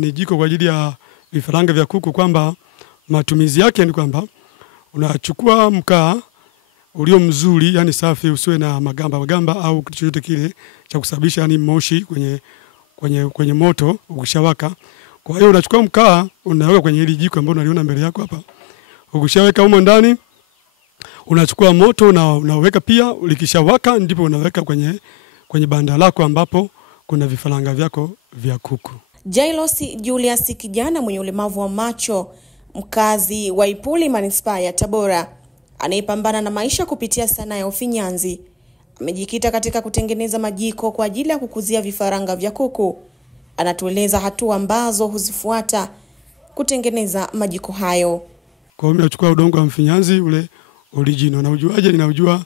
Ni jiko kwa ajili ya vifaranga vya kuku, kwamba matumizi yake ni kwamba unachukua mkaa ulio mzuri, yani safi, usiwe na magamba au kitu chochote kile cha kusababisha yani moshi kwenye moto ukishawaka. Kwa hiyo unachukua mkaa unaweka kwenye hili jiko ambalo unaliona mbele yako hapa. Ukishaweka humo ndani unachukua moto na unaweka pia, likishawaka ndipo unaweka kwenye banda lako ambapo kuna vifaranga vyako vya kuku. Jailos Julius, kijana mwenye ulemavu wa macho, mkazi wa Ipuli Manispaa ya Tabora, anayepambana na maisha kupitia sanaa ya ufinyanzi, amejikita katika kutengeneza majiko kwa ajili ya kukuzia vifaranga vya kuku. Anatueleza hatua ambazo huzifuata kutengeneza majiko hayo. Kwa hiyo nachukua udongo wa mfinyanzi ule original, na ujuaje? Ninaujua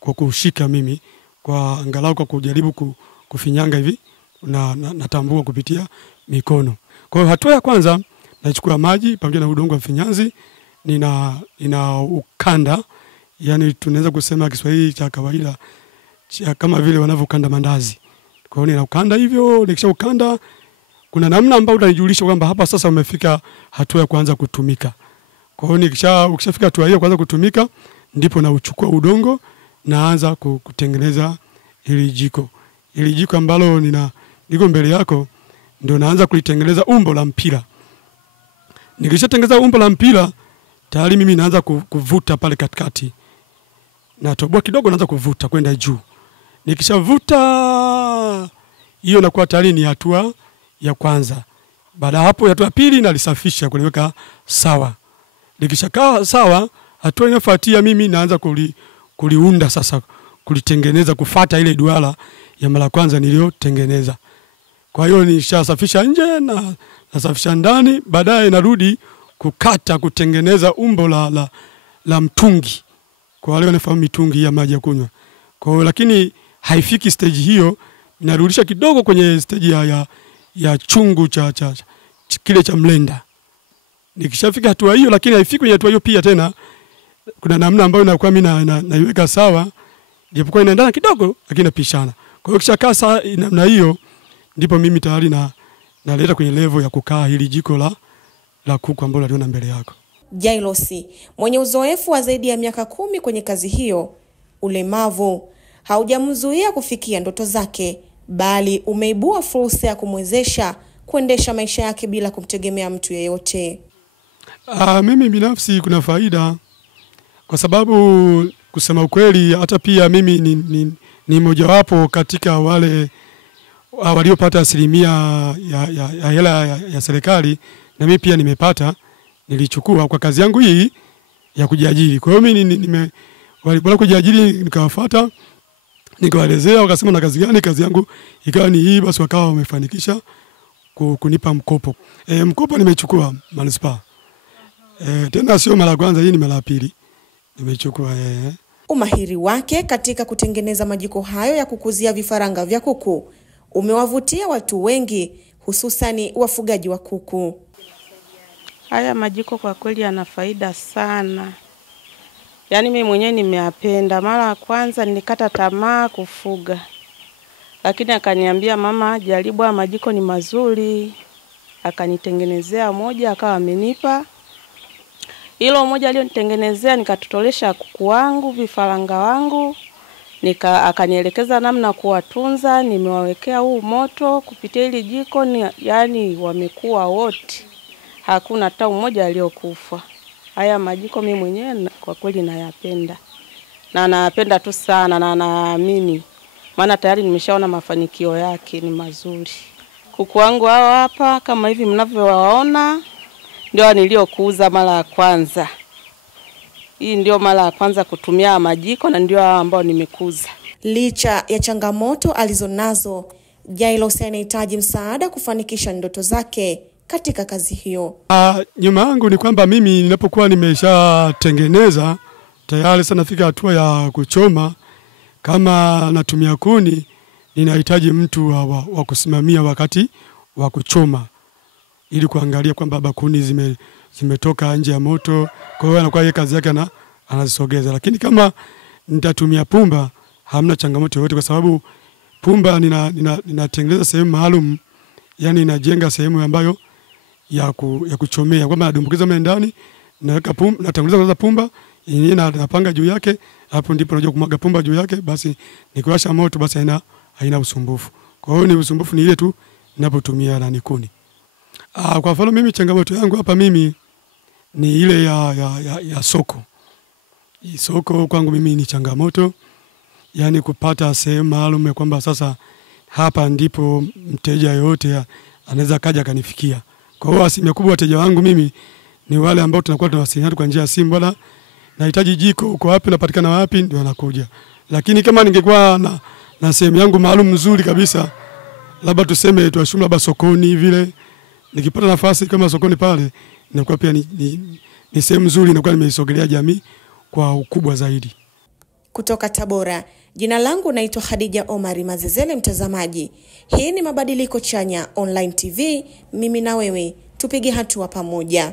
kwa kushika mimi, kwa angalau kwa kujaribu kufinyanga hivi na natambua kupitia mikono. Kwa hiyo hatua ya kwanza, nachukua maji pamoja na udongo wa mfinyanzi, nina ukanda, yani tunaweza kusema Kiswahili cha kawaida kama vile wanavyokanda mandazi. Kwa hiyo nina ukanda hivyo, nikisha ukanda kuna namna ambayo utanijulisha kwamba hapa sasa umefika hatua ya kwanza kutumika. Kwa hiyo ukishafika hatua hiyo kwanza kutumika, ndipo na uchukua udongo naanza kutengeneza hili jiko. Hili jiko ambalo liko mbele yako ndio naanza kulitengeneza umbo la mpira. Nikishatengeneza umbo la mpira, tayari mimi naanza kuvuta pale katikati. Natoboa kidogo, naanza kuvuta kwenda juu. Nikishavuta hiyo nakuwa tayari ni hatua ya kwanza. Baada hapo hatua ya pili nalisafisha, kuliweka sawa. Nikishakaa sawa, hatua inayofuatia mimi naanza kuliunda sasa, kulitengeneza kufuata ile duara ya mara kwanza niliyotengeneza. Kwa hiyo nishasafisha nje na nasafisha ndani, baadaye narudi kutengeneza umbo la mtungi. Kwa wale wanafahamu mitungi ya maji ya kunywa. Kwa hiyo lakini haifiki stage hiyo, narudisha kidogo kwenye stage ya chungu kile cha mlenda. Nikishafika hatua hiyo, lakini haifiki kwenye hatua hiyo pia tena, kuna namna ambayo inakuwa mimi naiweka sawa, japokuwa inaendana kidogo lakini napishana. Kwa hiyo kishakaa sawa namna hiyo, ndipo mimi tayari naleta kwenye level ya kukaa hili jiko la kuku ambalo naliona mbele yako. Jailos, mwenye uzoefu wa zaidi ya miaka 10 kwenye kazi hiyo, ulemavu haujamzuia kufikia ndoto zake, bali umeibua fursa ya kumwezesha kuendesha maisha yake bila kumtegemea mtu yeyote. Mimi binafsi kuna faida, kwa sababu kusema ukweli hata pia mimi ni mojawapo katika wale waliopata asilimia ya hela ya serikali, na mimi pia nimepata, nilichukua kwa kazi yangu hii ya kujiajiri. Kwa hiyo mimi walipola kujiajiri nikawafuata, nikawaelezea, wakasema na kazi gani, kazi yangu ikawa ni hii, basi wakawa wamefanikisha kunipa mkopo. Mkopo nimechukua Manispaa. Tena sio mara kwanza, hii ni mara pili nimechukua. Umahiri wake katika kutengeneza majiko hayo ya kukuzia vifaranga vya kuku umewavutia watu wengi, hususani wafugaji wa kuku. Haya majiko kwa kweli yana faida sana. Yaani mimi mwenyewe nimeyapenda. Mara ya kwanza nilikata tamaa kufuga, lakini akaniambia, mama, jaribu haya majiko ni mazuri. Akanitengenezea moja, akawa amenipa. Hilo moja alionitengenezea nikatutolesha kuku wangu, vifaranga wangu. Akanielekeza namna kuwatunza, nimewawekea huu moto kupitia hili jiko, yani wamekuwa wote. Hakuna hata mmoja aliyokufa. Haya majiko mimi mwenyewe kwa kweli nayapenda. Na napenda tu sana, na naamini maana tayari nimeshaona mafanikio yake ni mazuri. Kuku wangu hao hapa kama hivi mnavyowaona, ndio niliokuuza mara ya kwanza. Hii ndio mara ya kwanza kutumia majiko, na ndio ambao nimekuza. Licha ya changamoto alizonazo, Jailos anahitaji msaada kufanikisha ndoto zake katika kazi hiyo. Nyuma yangu ni kwamba mimi ninapokuwa nimeshatengeneza tayari sana nafika hatua ya kuchoma, kama natumia kuni, ninahitaji mtu wa kusimamia wakati wa kuchoma, ili kuangalia kwamba kuni zimetoka nje ya moto. Kwa hiyo anakuwa yeye kazi yake anazisogeza. Lakini kama nitatumia pumba, hamna changamoto yoyote, kwa sababu pumba ninatengeneza sehemu maalum yani inajenga sehemu ambayo ya kuchomea, kwamba nadumbukiza mle ndani, naweka natanguliza kwanza pumba yenyewe napanga juu yake, hapo ndipo unajua kumwaga pumba juu yake, basi nikiwasha moto basi haina usumbufu. Kwa hiyo ni usumbufu ni ile tu ninapotumia na kuni. Kwa mfano mimi changamoto yangu hapa mimi ni ile ya soko. Soko kwangu mimi ni changamoto, yani kupata sehemu maalum ya kwamba sasa hapa ndipo mteja yote anaweza kaja kanifikia. Kwa hiyo asilimia kubwa wateja wangu mimi ni wale ambao tunakuwa tunawasiliana kwa njia ya simu, bwana nahitaji jiko, uko wapi, napatikana wapi, ndio anakuja. Lakini kama ningekuwa na sehemu yangu maalum nzuri kabisa, labda tuseme tuashum labda sokoni vile, nikipata nafasi kama sokoni pale, inakuwa pia ni sehemu nzuri, inakuwa nimeisogelea jamii kwa ukubwa zaidi. Kutoka Tabora, jina langu naitwa Khadija Omari Mazezele. Mtazamaji, hii ni Mabadiliko Chanya Online TV, mimi na wewe tupige hatua pamoja.